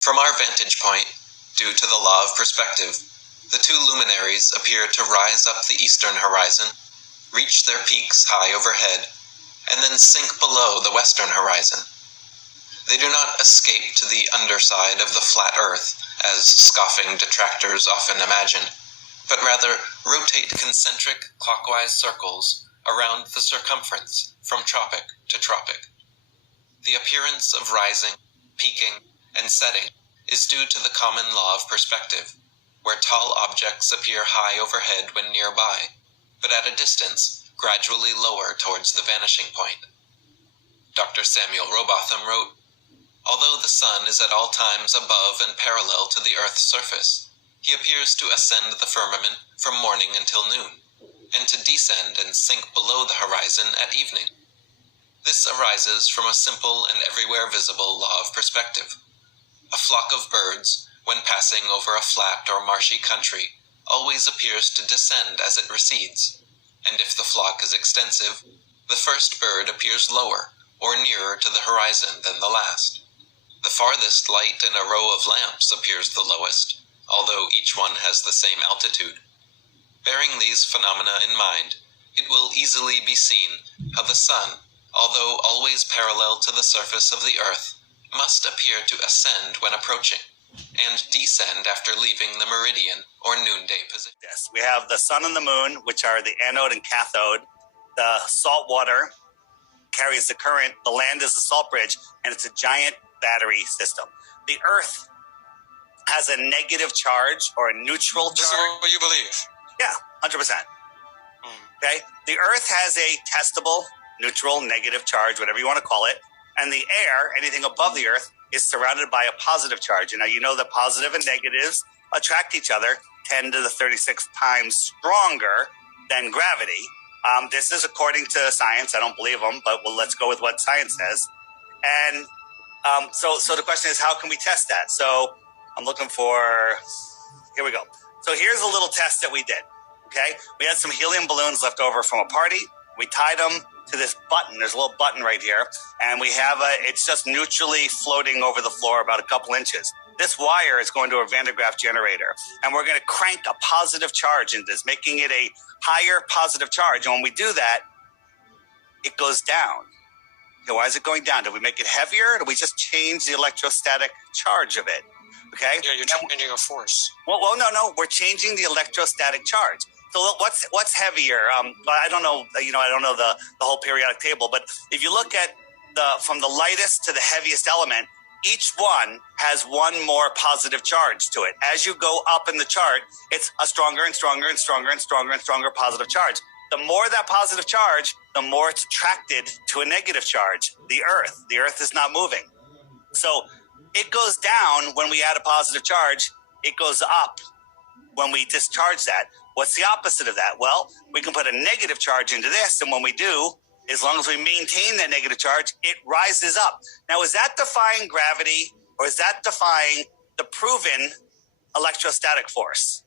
From our vantage point, due to the law of perspective, the two luminaries appear to rise up the eastern horizon, reach their peaks high overhead, and then sink below the western horizon. They do not escape to the underside of the flat earth, as scoffing detractors often imagine, but rather rotate concentric clockwise circles around the circumference from tropic to tropic. The appearance of rising, peaking, and setting is due to the common law of perspective, where tall objects appear high overhead when nearby, but at a distance gradually lower towards the vanishing point. Dr. Samuel Robotham wrote, "Although the sun is at all times above and parallel to the earth's surface, he appears to ascend the firmament from morning until noon, and to descend and sink below the horizon at evening. This arises from a simple and everywhere visible law of perspective. A flock of birds, when passing over a flat or marshy country, always appears to descend as it recedes, and if the flock is extensive, the first bird appears lower or nearer to the horizon than the last. The farthest light in a row of lamps appears the lowest, although each one has the same altitude. Bearing these phenomena in mind, it will easily be seen how the sun, although always parallel to the surface of the earth, must appear to ascend when approaching, and descend after leaving the meridian or noonday position." Yes, we have the sun and the moon, which are the anode and cathode. The salt water carries the current. The land is the salt bridge, and it's a giant battery system. The earth has a negative charge or a neutral charge. This is what you believe? Yeah, 100%. Okay? The earth has a testable, neutral, negative charge, whatever you want to call it. And the air, anything above the earth, is surrounded by a positive charge. And now you know that positive and negatives attract each other 10 to the 36 times stronger than gravity. This is according to science. I don't believe them, but let's go with what science says. And so the question is, how can we test that? So I'm looking for, here we go. So here's a little test that we did, okay? We had some helium balloons left over from a party. We tied them to this button. There's a little button right here. And we have it's just neutrally floating over the floor about a couple inches. This wire is going to a Van de Graaff generator. And we're going to crank a positive charge into this, making it a higher positive charge. And when we do that, it goes down. Okay, why is it going down? Did we make it heavier? Or did we just change the electrostatic charge of it? Okay. Yeah, you're changing a force. Well, no. We're changing the electrostatic charge. So what's heavier? I don't know. I don't know the whole periodic table. But if you look at from the lightest to the heaviest element, each one has one more positive charge to it. As you go up in the chart, it's a stronger and stronger and stronger and stronger and stronger positive charge. The more that positive charge, the more it's attracted to a negative charge. The Earth is not moving. So it goes down when we add a positive charge. It goes up when we discharge that. What's the opposite of that? Well, we can put a negative charge into this, and when we do, as long as we maintain that negative charge, it rises up. Now, is that defying gravity, or is that defying the proven electrostatic force?